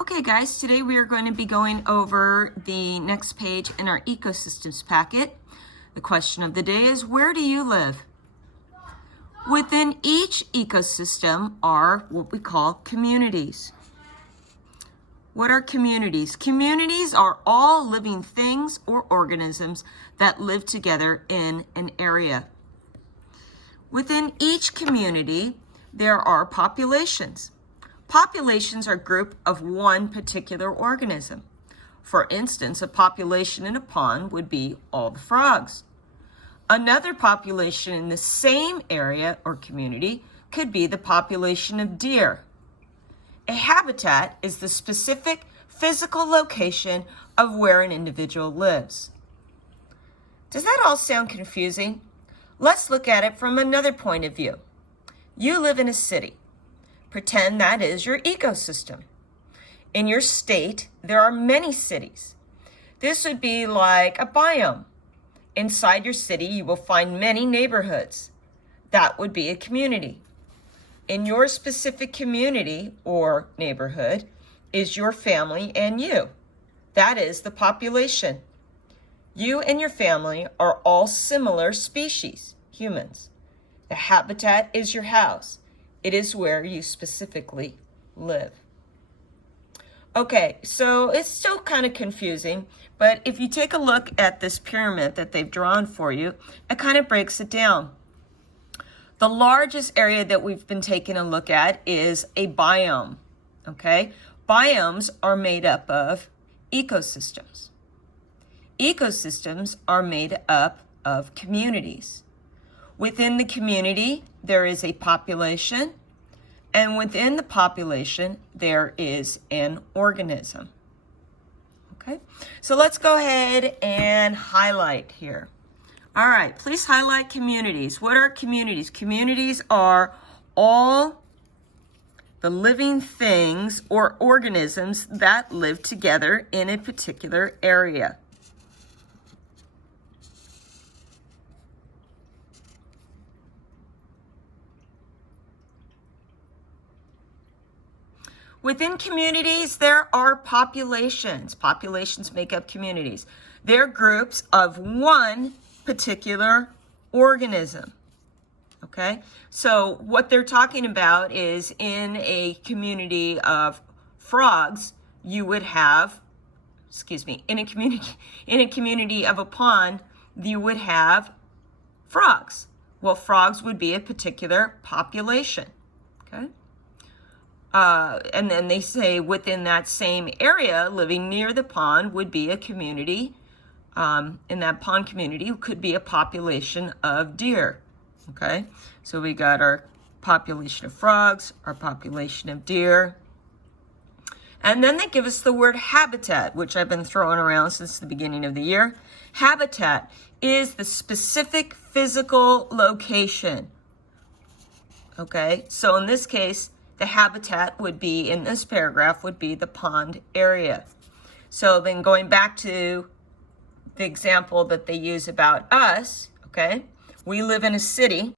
Okay guys, today we are going to be going over the next page in our ecosystems packet. The question of the day is, where do you live? Within each ecosystem are what we call communities. What are communities? Communities are all living things or organisms that live together in an area. Within each community, there are populations. Populations are a group of one particular organism. For instance, a population in a pond would be all the frogs. Another population in the same area or community could be the population of deer. A habitat is the specific physical location of where an individual lives. Does that all sound confusing? Let's look at it from another point of view. You live in a city. Pretend that is your ecosystem. In your state, there are many cities. This would be like a biome. Inside your city, you will find many neighborhoods. That would be a community. In your specific community or neighborhood is your family and you. That is the population. You and your family are all similar species, humans. The habitat is your house. It is where you specifically live. Okay, so it's still kind of confusing, but if you take a look at this pyramid that they've drawn for you, it kind of breaks it down. The largest area that we've been taking a look at is a biome, okay? Biomes are made up of ecosystems. Ecosystems are made up of communities. Within the community, there is a population, and within the population, there is an organism. Okay, so let's go ahead and highlight here. All right, please highlight communities. What are communities? Communities are all the living things or organisms that live together in a particular area. Within communities, there are populations. Populations make up communities. They're groups of one particular organism. Okay? So what they're talking about is in a community of frogs, you would have, in a community of a pond, you would have frogs. Well, frogs would be a particular population. Okay? And then they say within that same area, living near the pond would be a community. In that pond community could be a population of deer. Okay, so we got our population of frogs, our population of deer. And then they give us the word habitat, which I've been throwing around since the beginning of the year. Habitat is the specific physical location. Okay, so in this case, the habitat would be, in this paragraph, would be the pond area. So then going back to the example that they use about us, okay, we live in a city.